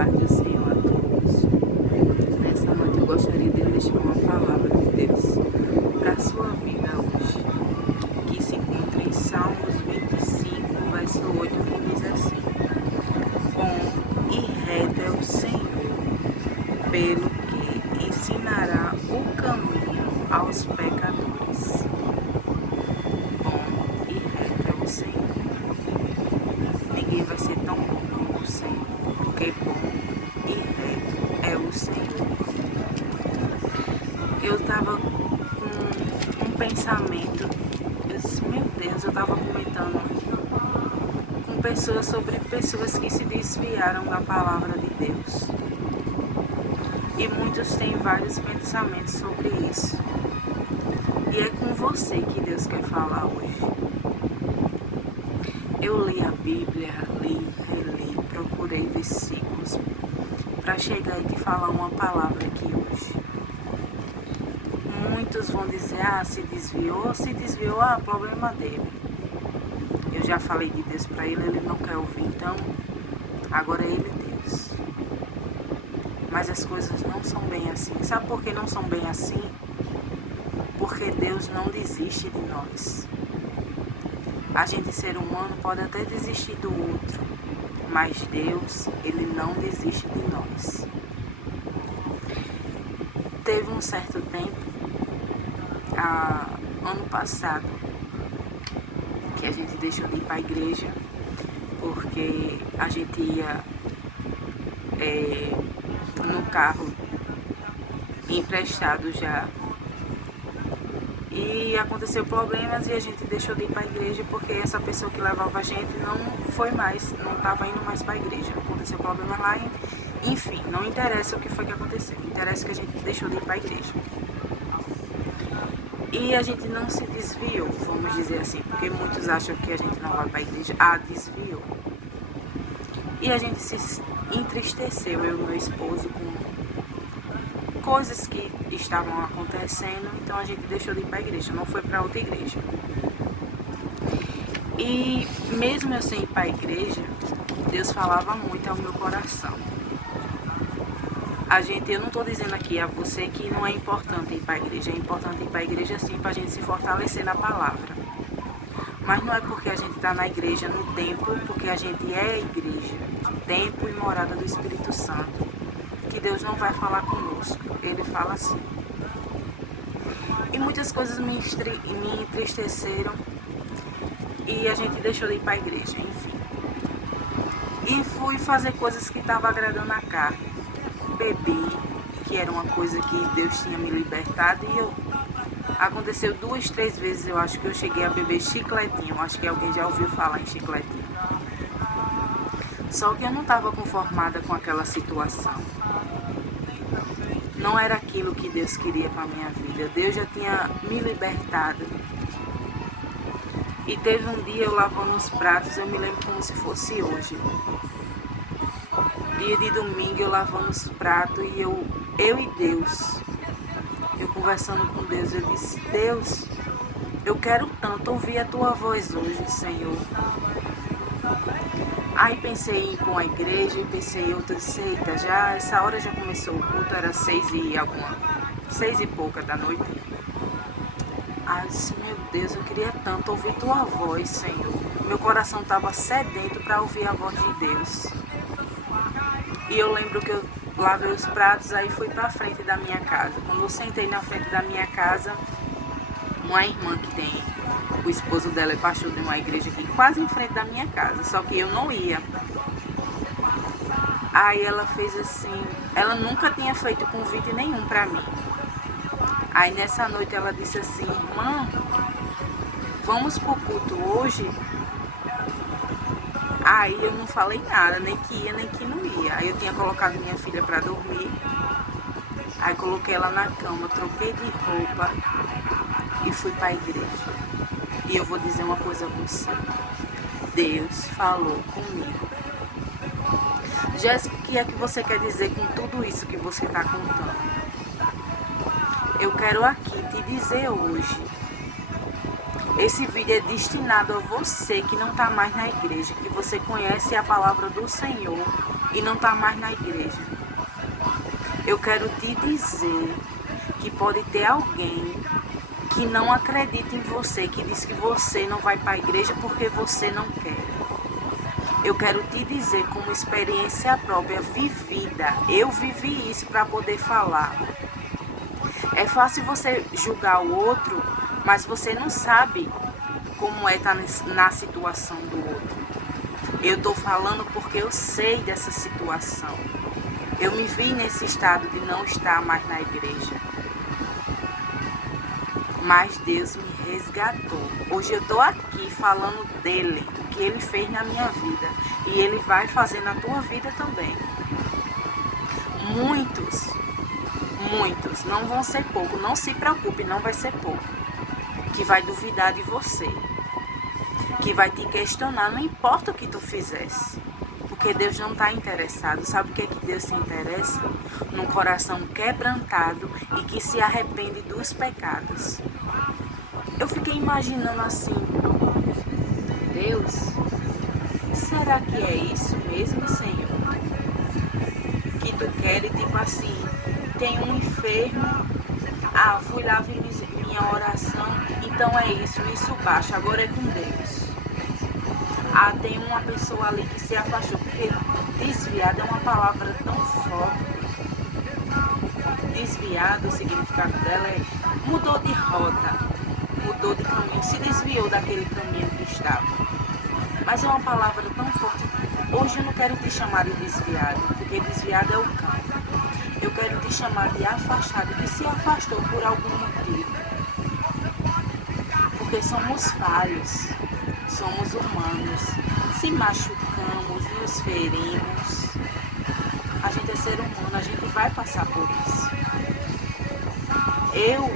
paz do Senhor a todos. Nessa noite eu gostaria de deixar uma palavra de Deus para a sua vida hoje, que se encontra em Salmos 25, verso 8, que diz assim: Bom e reto é o Senhor, pelo que ensinará o caminho aos pecadores. Bom e reto é o Senhor. Ninguém vai ser tão bom como o Senhor, porque bom e reto é o Senhor. Eu estava com um pensamento, eu disse, meu Deus, eu estava comentando com pessoas sobre pessoas que se desviaram da palavra de Deus. E muitos têm vários pensamentos sobre isso. E é com você que Deus quer falar hoje. Eu li a Bíblia, li, reli, procurei versículos para chegar e te falar uma palavra aqui hoje. Muitos vão dizer, se desviou, problema dele. Eu já falei de Deus para ele, ele não quer ouvir, então agora é ele Deus. Mas as coisas não são bem assim. Sabe por que não são bem assim? Porque Deus não desiste de nós. A gente, ser humano, pode até desistir do outro, mas Deus, Ele não desiste de nós. Teve um certo tempo, ano passado, que a gente deixou de ir para a igreja, porque a gente ia no carro emprestado já. E aconteceu problemas e a gente deixou de ir para a igreja porque essa pessoa que levava a gente não foi mais, não estava indo mais para a igreja. Aconteceu problema lá, enfim, não interessa o que foi que aconteceu, interessa que a gente deixou de ir para a igreja. E a gente não se desviou, vamos dizer assim, porque muitos acham que a gente não vai para a igreja. Desviou. E a gente se entristeceu, eu e meu esposo, com coisas que estavam acontecendo, então a gente deixou de ir para a igreja, não foi para outra igreja. E mesmo eu sem ir para a igreja, Deus falava muito ao meu coração. Eu não estou dizendo aqui a você que não é importante ir para a igreja, é importante ir para a igreja sim, para a gente se fortalecer na palavra. Mas não é porque a gente está na igreja, no templo, porque a gente é a igreja, templo e morada do Espírito Santo, que Deus não vai falar conosco. Ele fala assim. E muitas coisas me entristeceram e a gente deixou de ir para a igreja, enfim. E fui fazer coisas que estavam agradando a carne. Bebi, que era uma coisa que Deus tinha me libertado, e aconteceu 2, 3 vezes, eu acho que eu cheguei a beber chicletinho. Acho que alguém já ouviu falar em chicletinho. Só que eu não estava conformada com aquela situação. Não era aquilo que Deus queria para a minha vida. Deus já tinha me libertado. E teve um dia eu lavando os pratos, eu me lembro como se fosse hoje. Dia de domingo eu lavando os pratos e eu e Deus. Eu conversando com Deus, eu disse, Deus, eu quero tanto ouvir a tua voz hoje, Senhor. Aí pensei em ir para uma igreja e pensei, eu disse, eita, já essa hora já começou o culto, era 6 e pouca da noite. Aí eu disse, meu Deus, eu queria tanto ouvir tua voz, Senhor. Meu coração estava sedento para ouvir a voz de Deus. E eu lembro que eu lavei os pratos, aí fui para frente da minha casa. Quando eu sentei na frente da minha casa, uma irmã que tem, o esposo dela é pastor de uma igreja aqui, quase em frente da minha casa, só que eu não ia. Aí ela fez assim, ela nunca tinha feito convite nenhum para mim. Aí nessa noite ela disse assim, irmã, vamos pro culto hoje? Aí eu não falei nada, nem que ia, nem que não ia. Aí eu tinha colocado minha filha para dormir. Aí coloquei ela na cama, troquei de roupa e fui para a igreja. E eu vou dizer uma coisa a você. Deus falou comigo. Jéssica, o que é que você quer dizer com tudo isso que você está contando? Eu quero aqui te dizer hoje. Esse vídeo é destinado a você que não está mais na igreja, que você conhece a palavra do Senhor, e não está mais na igreja. Eu quero te dizer que pode ter alguém que não acredita em você, que diz que você não vai para a igreja porque você não quer. Eu quero te dizer como experiência própria, vivida. Eu vivi isso para poder falar. É fácil você julgar o outro, mas você não sabe como é estar na situação do outro. Eu estou falando porque eu sei dessa situação. Eu me vi nesse estado de não estar mais na igreja. Mas Deus me resgatou. Hoje eu estou aqui falando dele, o que ele fez na minha vida. E ele vai fazer na tua vida também. Muitos, não vão ser pouco. Não se preocupe, não vai ser pouco. Que vai duvidar de você. Que vai te questionar, não importa o que tu fizesse. Porque Deus não está interessado. Sabe o que é que Deus se interessa? Num coração quebrantado e que se arrepende dos pecados. Eu fiquei imaginando assim, Deus, será que é isso mesmo, Senhor? Que tu queres, tipo assim, tem um enfermo, fui lá, fiz minha oração, então é isso baixa, agora é com Deus. Tem uma pessoa ali que se afastou, porque desviado é uma palavra tão forte. Desviado, o significado dela é mudou de rota, mudou de caminho, se desviou daquele caminho que estava. Mas é uma palavra tão forte. Hoje eu não quero te chamar de desviado, porque desviado é o cão. Eu quero te chamar de afastado, que se afastou por algum motivo. Porque somos falhos, somos humanos, se machucamos, nos ferimos. A gente é ser humano, a gente vai passar por isso.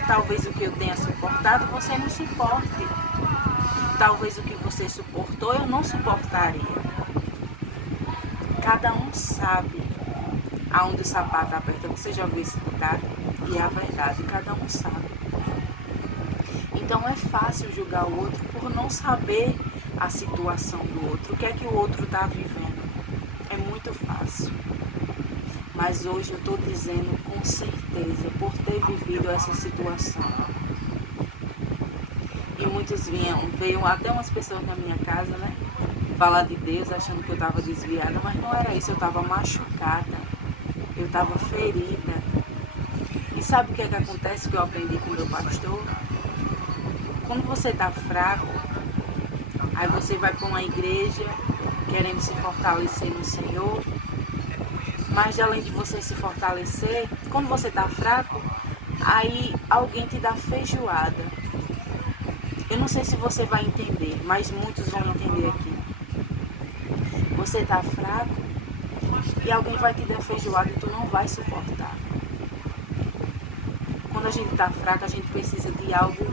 Talvez o que eu tenha suportado, você não suporte. Talvez o que você suportou, eu não suportaria. Cada um sabe aonde o sapato aperta. Você já ouviu esse ditado? E é a verdade, cada um sabe. Então é fácil julgar o outro por não saber a situação do outro, o que é que o outro está vivendo. É muito fácil. Mas hoje eu estou dizendo com certeza, por ter vivido essa situação. E muitos veio até umas pessoas na minha casa, né? Falar de Deus, achando que eu estava desviada, mas não era isso, eu estava machucada, eu estava ferida. E sabe o que é que acontece que eu aprendi com o meu pastor? Quando você está fraco, aí você vai para uma igreja querendo se fortalecer no Senhor, mas além de você se fortalecer, quando você está fraco, aí alguém te dá feijoada. Eu não sei se você vai entender, mas muitos vão entender aqui. Você está fraco e alguém vai te dar feijoada e tu não vai suportar. Quando a gente está fraco, a gente precisa de algo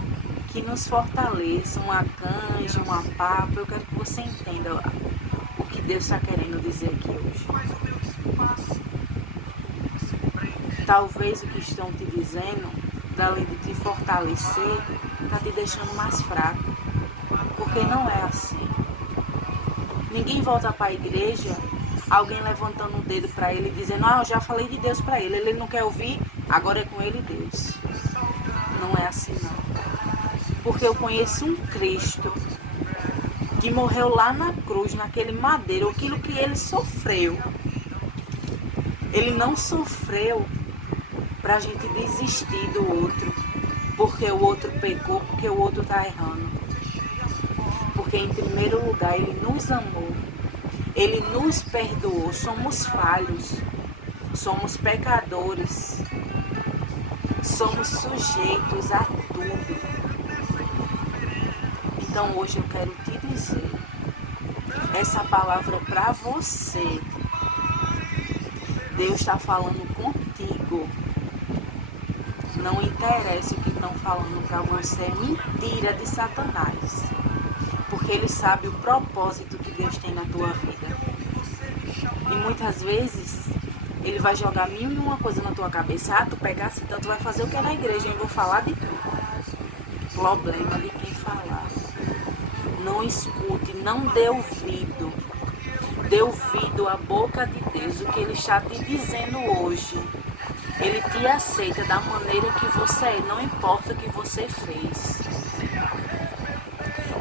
que nos fortaleça, uma canja, uma papa. Eu quero que você entenda o que Deus está querendo dizer aqui hoje. Talvez o que estão te dizendo, além de te fortalecer, está te deixando mais fraco. Porque não é assim. Ninguém volta para a igreja, alguém levantando o dedo para ele, dizendo, eu já falei de Deus para ele, ele não quer ouvir, agora é com ele Deus. Não é assim não. Porque eu conheço um Cristo que morreu lá na cruz, naquele madeiro, aquilo que ele sofreu. Ele não sofreu para a gente desistir do outro, porque o outro pecou, porque o outro está errando. Porque em primeiro lugar ele nos amou, ele nos perdoou, somos falhos, somos pecadores, somos sujeitos a tudo. Então hoje eu quero te dizer essa palavra para você. Deus está falando contigo. Não interessa o que estão falando para você, é mentira de Satanás. Porque ele sabe o propósito que Deus tem na tua vida. E muitas vezes ele vai jogar mil e uma coisa na tua cabeça. Tu pegasse tanto, vai fazer o que é na igreja? Eu vou falar de tudo. Problema de quem falar. Não escute, não dê ouvido. Dê ouvido à boca de Deus, o que Ele está te dizendo hoje. Ele te aceita da maneira que você é, não importa o que você fez.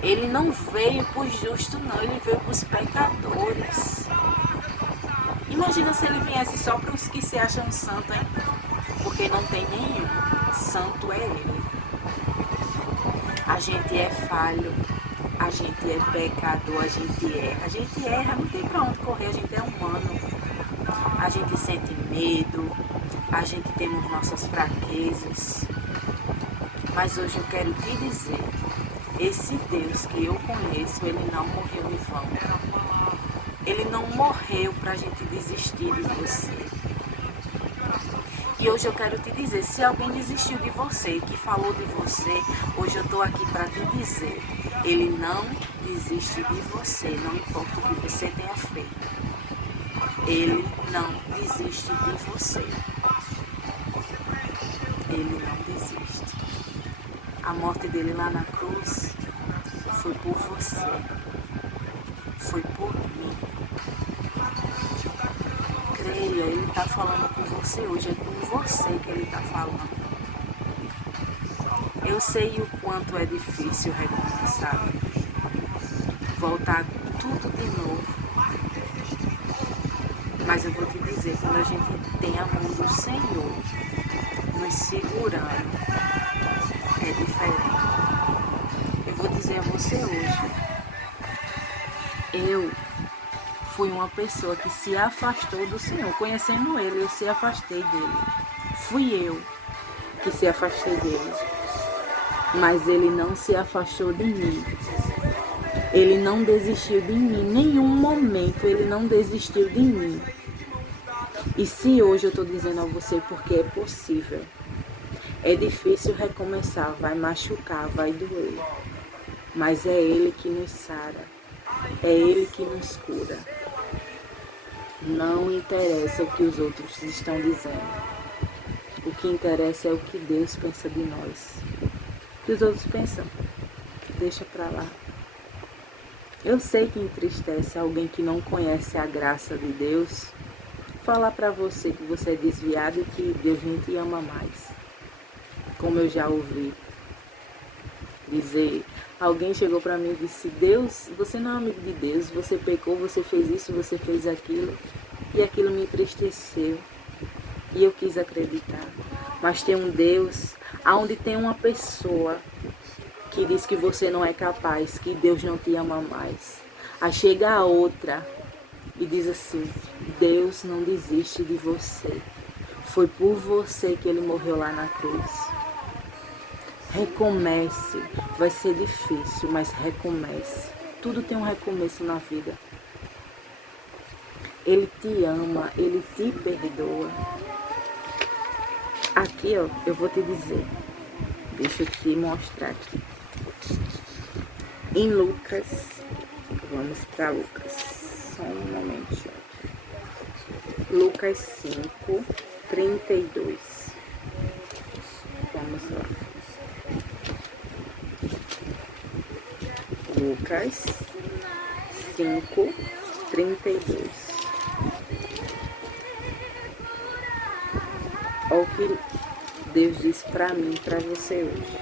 Ele não veio para os justos, não, Ele veio para os pecadores. Imagina se Ele viesse só para os que se acham santos, hein? Porque não tem nenhum. Santo é Ele. A gente é falho, a gente é pecador, a gente erra, não tem para onde correr, a gente é humano. A gente sente medo, a gente tem nossas fraquezas. Mas hoje eu quero te dizer, esse Deus que eu conheço, Ele não morreu em vão. Ele não morreu para a gente desistir de você. E hoje eu quero te dizer, se alguém desistiu de você, que falou de você, hoje eu estou aqui para te dizer, Ele não desiste de você, não importa o que você tenha feito. Ele não desiste de você. Ele não desiste. A morte dele lá na cruz foi por você. Foi por mim. Creia, Ele está falando com você hoje. É com você que Ele está falando. Eu sei o quanto é difícil recomeçar. Voltar tudo de novo. Mas eu vou te dizer, quando a gente tem a mão do Senhor nos segurando, é diferente. Eu vou dizer a você hoje, eu fui uma pessoa que se afastou do Senhor. Conhecendo Ele, eu se afastei dele. Fui eu que se afastei dele. Mas Ele não se afastou de mim. Ele não desistiu de mim. Em nenhum momento Ele não desistiu de mim. E se hoje eu estou dizendo a você porque é possível. É difícil recomeçar, vai machucar, vai doer. Mas é Ele que nos sara. É Ele que nos cura. Não interessa o que os outros estão dizendo. O que interessa é o que Deus pensa de nós. O que os outros pensam, deixa pra lá. Eu sei que entristece alguém que não conhece a graça de Deus falar pra você que você é desviado e que Deus não te ama mais. Como eu já ouvi dizer, alguém chegou pra mim e disse, Deus, você não é amigo de Deus, você pecou, você fez isso, você fez aquilo, e aquilo me entristeceu, e eu quis acreditar. Mas tem um Deus, onde tem uma pessoa que diz que você não é capaz, que Deus não te ama mais. Aí chega a outra e diz assim, Deus não desiste de você. Foi por você que Ele morreu lá na cruz. Recomece. Vai ser difícil, mas recomece. Tudo tem um recomeço na vida. Ele te ama, Ele te perdoa. Aqui, ó, eu vou te dizer. Deixa eu te mostrar aqui. Em Lucas, vamos para Lucas. Só um momentinho. Lucas 5, 32. Vamos lá. Lucas 5, 32. Olha o que Deus diz para mim, para você hoje.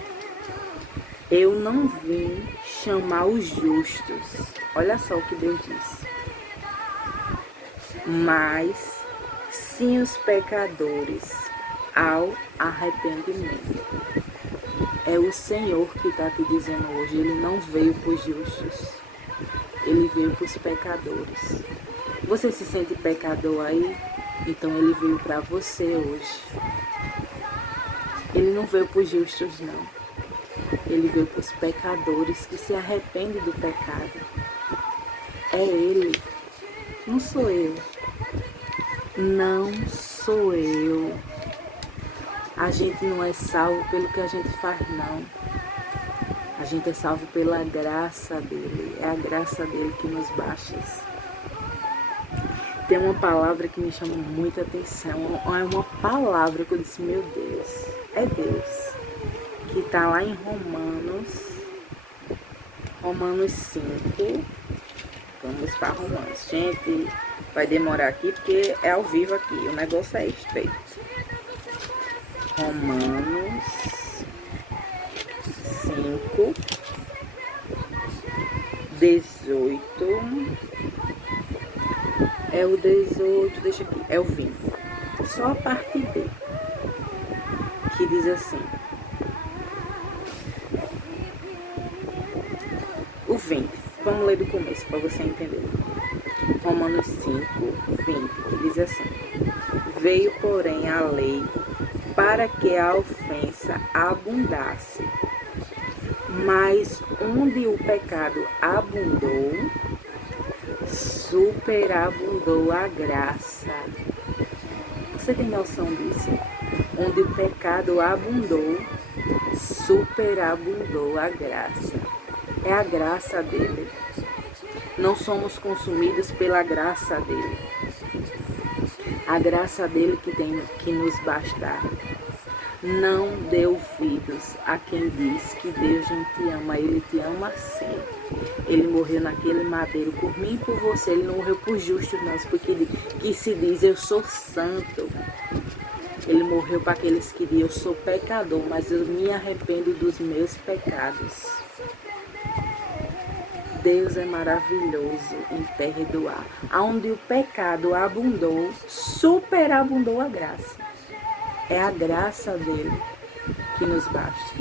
Eu não vim chamar os justos. Olha só o que Deus diz. Mas sim os pecadores ao arrependimento. É o Senhor que está te dizendo hoje. Ele não veio para os justos. Ele veio para os pecadores. Você se sente pecador aí? Então Ele veio para você hoje. Ele não veio para os justos, não. Ele veio para os pecadores que se arrependem do pecado. É Ele. Não sou eu. Não sou eu. A gente não é salvo pelo que a gente faz, não. A gente é salvo pela graça dele. É a graça dele que nos basta. Tem uma palavra que me chama muita atenção. É uma palavra que eu disse, meu Deus, é Deus. Que está lá em Romanos 5, Vamos para Romanos. Gente, vai demorar aqui porque é ao vivo aqui. O negócio é estreito. Romanos 5, 18. É o 18, deixa aqui. É o 20. Só a parte B. Que diz assim. O 20. Vamos ler do começo para você entender. Romanos 5, 20, que diz assim: veio, porém, a lei para que a ofensa abundasse. Mas onde o pecado abundou, superabundou a graça. Você tem noção disso? Onde o pecado abundou, superabundou a graça. É a graça dele. Não somos consumidos pela graça dele. A graça dele que tem que nos bastar. Não dê ouvidos a quem diz que Deus não te ama. Ele te ama sempre. Ele morreu naquele madeiro por mim e por você. Ele não morreu por justos, não. Porque que se diz, eu sou santo. Ele morreu para aqueles que dizem, eu sou pecador, mas eu me arrependo dos meus pecados. Deus é maravilhoso em perdoar. Aonde o pecado abundou, superabundou a graça. É a graça dele que nos basta.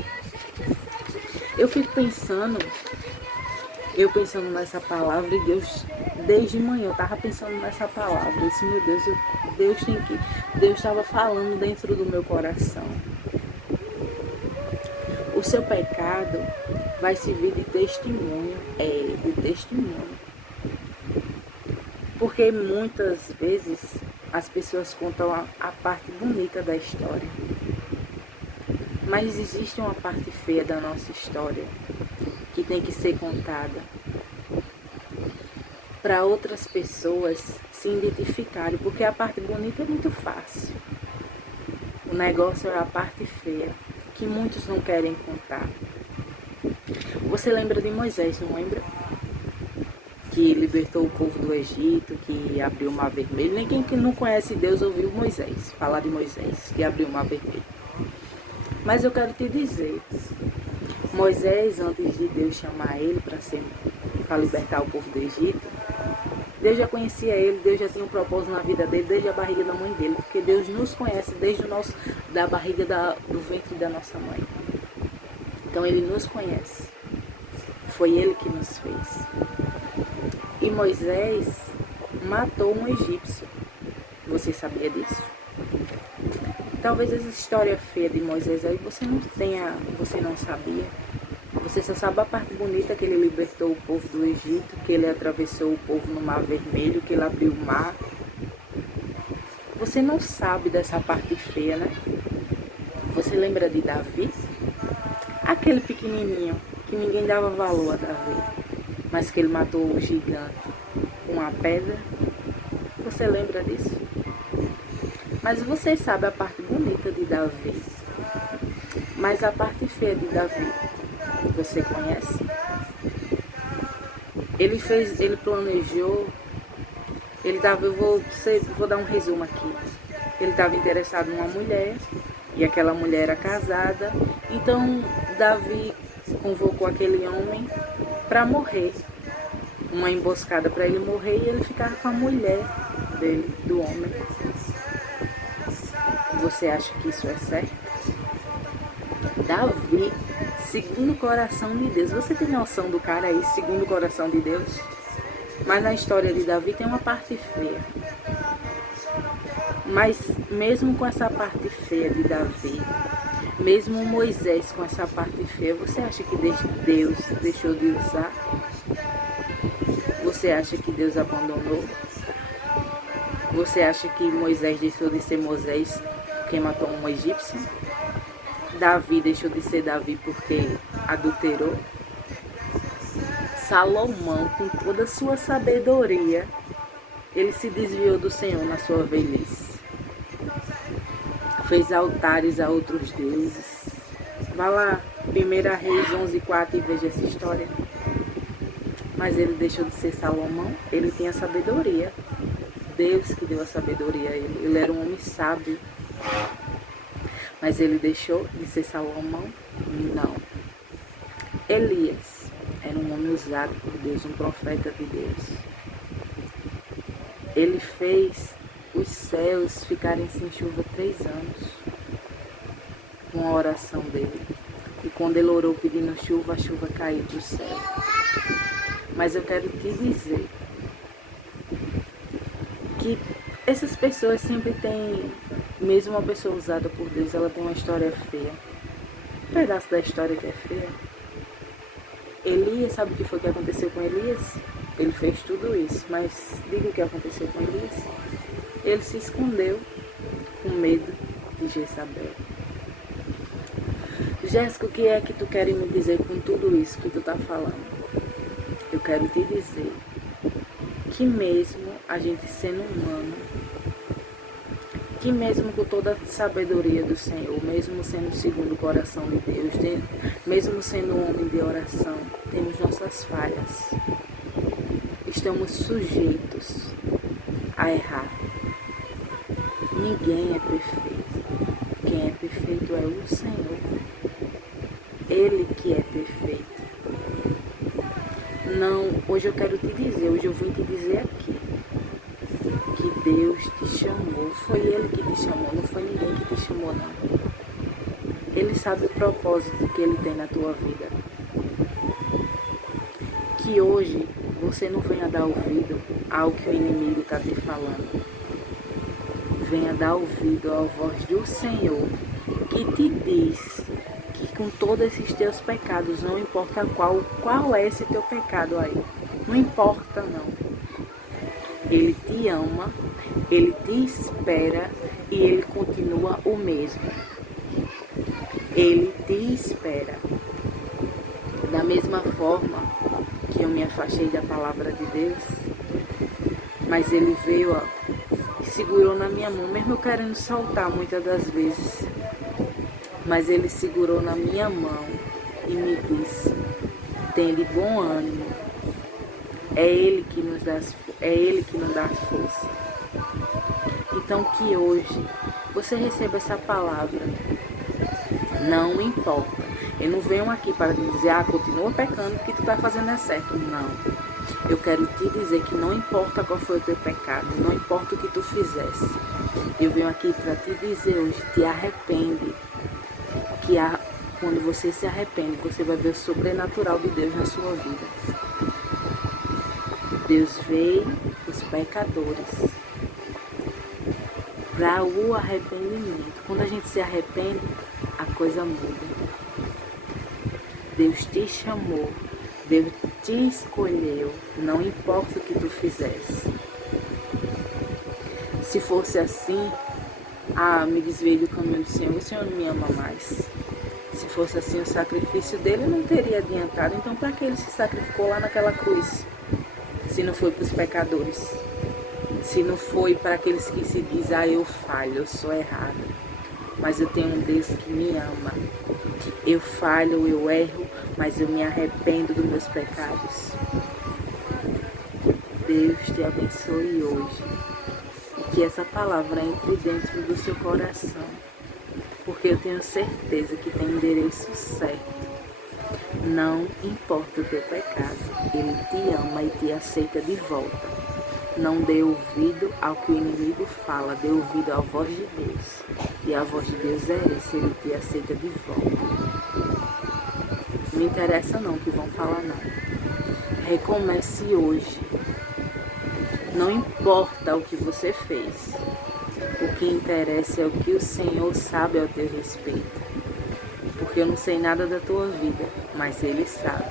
Eu fico pensando nessa palavra e Deus, desde manhã, eu estava pensando nessa palavra. Eu disse, meu Deus, Deus estava falando dentro do meu coração. O seu pecado vai servir de testemunho, de testemunho. Porque muitas vezes as pessoas contam a parte bonita da história. Mas existe uma parte feia da nossa história que tem que ser contada para outras pessoas se identificarem, porque a parte bonita é muito fácil. O negócio é a parte feia, que muitos não querem contar. Você lembra de Moisés, não lembra? Que libertou o povo do Egito, que abriu o Mar Vermelho. Ninguém que não conhece Deus ouviu Moisés, falar de Moisés, que abriu o Mar Vermelho. Mas eu quero te dizer, Moisés, antes de Deus chamar ele para libertar o povo do Egito, Deus já conhecia ele, Deus já tinha um propósito na vida dele, desde a barriga da mãe dele, porque Deus nos conhece desde da barriga do ventre da nossa mãe. Então ele nos conhece. Foi ele que nos fez. E Moisés matou um egípcio. Você sabia disso? Talvez essa história feia de Moisés aí você não sabia. Você só sabe a parte bonita, que ele libertou o povo do Egito, que ele atravessou o povo no Mar Vermelho, que ele abriu o mar. Você não sabe dessa parte feia, né? Você lembra de Davi? Aquele pequenininho, que ninguém dava valor a Davi, mas que ele matou o gigante com uma pedra. Você lembra disso? Mas você sabe a parte bonita de Davi. Mas a parte feia de Davi, você conhece? Ele planejou, vou dar um resumo aqui. Ele estava interessado numa mulher, e aquela mulher era casada. Então Davi convocou aquele homem para morrer. Uma emboscada para ele morrer, e ele ficava com a mulher dele, do homem. Você acha que isso é certo? Davi, segundo o coração de Deus. Você tem noção do cara aí, segundo o coração de Deus? Mas na história de Davi tem uma parte feia. Mas mesmo com essa parte feia de Davi, mesmo Moisés com essa parte feia, você acha que Deus deixou de usar? Você acha que Deus abandonou? Você acha que Moisés deixou de ser Moisés porque matou um egípcio? Davi deixou de ser Davi porque adulterou? Salomão, com toda a sua sabedoria, ele se desviou do Senhor na sua velhice. Fez altares a outros deuses. Vá lá, 1 Reis 11:4 e veja essa história. Mas ele deixou de ser Salomão, ele tinha sabedoria. Deus que deu a sabedoria a ele. Ele era um homem sábio. Mas ele deixou de ser Salomão? Não. Elias era um homem usado por Deus, um profeta de Deus. Ele fez os céus ficarem sem chuva 3 anos com a oração dele. E quando ele orou pedindo chuva, a chuva caiu do céu. Mas eu quero te dizer que essas pessoas sempre têm, mesmo uma pessoa usada por Deus, ela tem uma história feia. Um pedaço da história que é feia. Elias, sabe o que foi que aconteceu com Elias? Ele fez tudo isso, mas diga o que aconteceu com Elias. Ele se escondeu com medo de Jezabel. Jéssica, o que é que tu quer me dizer com tudo isso que tu tá falando? Eu quero te dizer que mesmo a gente sendo humano, que mesmo com toda a sabedoria do Senhor, mesmo sendo segundo o coração de Deus, mesmo sendo um homem de oração, temos nossas falhas. Estamos sujeitos a errar. Ninguém é perfeito. Quem é perfeito é o Senhor. Ele que é perfeito. Não, hoje eu quero te dizer, hoje eu vim te dizer aqui, que Deus te chamou. Foi Ele que te chamou, não foi ninguém que te chamou, não. Ele sabe o propósito que Ele tem na tua vida. Que hoje você não venha dar ouvido ao que o inimigo está te falando. Venha dar ouvido à voz do Senhor, que te diz que com todos esses teus pecados, não importa qual é esse teu pecado aí, não importa não. Ele te ama, Ele te espera e Ele continua o mesmo. Ele te espera. Da mesma forma que eu me afastei da palavra de Deus, mas Ele veio e segurou na minha mão, mesmo eu querendo soltar muitas das vezes. Mas Ele segurou na minha mão e me disse, tem de bom ânimo. É Ele que nos dá força. Então que hoje você receba essa palavra. Não importa. Eu não venho aqui para te dizer, continua pecando, que tu está fazendo é certo. Não. Eu quero te dizer que não importa qual foi o teu pecado, não importa o que tu fizesse. Eu venho aqui para te dizer hoje, te arrepende. Quando você se arrepende, você vai ver o sobrenatural de Deus na sua vida. Deus veio os pecadores para o arrependimento. Quando a gente se arrepende, a coisa muda. Deus te chamou, Deus te escolheu, não importa o que tu fizesse. Se fosse assim, me desviei do caminho do Senhor, o Senhor não me ama mais. Se fosse assim, o sacrifício dele não teria adiantado. Então, para que ele se sacrificou lá naquela cruz? Se não foi para os pecadores. Se não foi para aqueles que se dizem, eu falho, eu sou errado. Mas eu tenho um Deus que me ama. Eu falho, eu erro, mas eu me arrependo dos meus pecados. Deus te abençoe hoje. E que essa palavra entre dentro do seu coração. Porque eu tenho certeza que tem endereço certo. Não importa o teu pecado, Ele te ama e te aceita de volta. Não dê ouvido ao que o inimigo fala, dê ouvido à voz de Deus. E a voz de Deus é essa, Ele te aceita de volta. Não interessa não o que vão falar não. Recomece hoje. Não importa o que você fez. O que interessa é o que o Senhor sabe ao teu respeito. Porque eu não sei nada da tua vida, mas Ele sabe.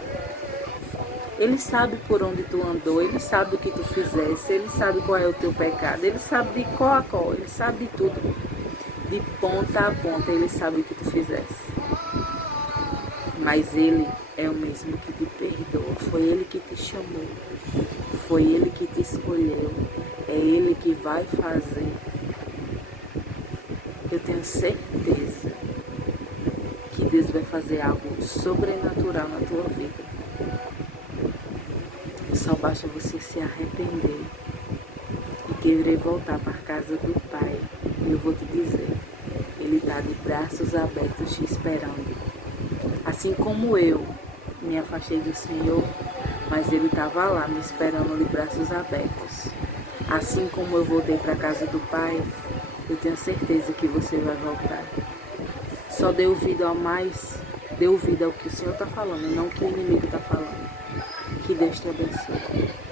Ele sabe por onde tu andou, Ele sabe o que tu fizeste, Ele sabe qual é o teu pecado, Ele sabe de qual a qual, Ele sabe de tudo. De ponta a ponta, Ele sabe o que tu fizeste. Mas Ele é o mesmo que te perdoa, foi Ele que te chamou, foi Ele que te escolheu, é Ele que vai fazer. Eu tenho certeza que Deus vai fazer algo sobrenatural na tua vida. Só basta você se arrepender e querer voltar para a casa do Pai. E eu vou te dizer, Ele está de braços abertos te esperando. Assim como eu me afastei do Senhor, mas Ele estava lá me esperando de braços abertos. Assim como eu voltei para a casa do Pai, eu tenho certeza que você vai voltar. Só dê ouvido ao mais, dê ouvido ao que o Senhor está falando, não o que o inimigo está falando. Que Deus te abençoe.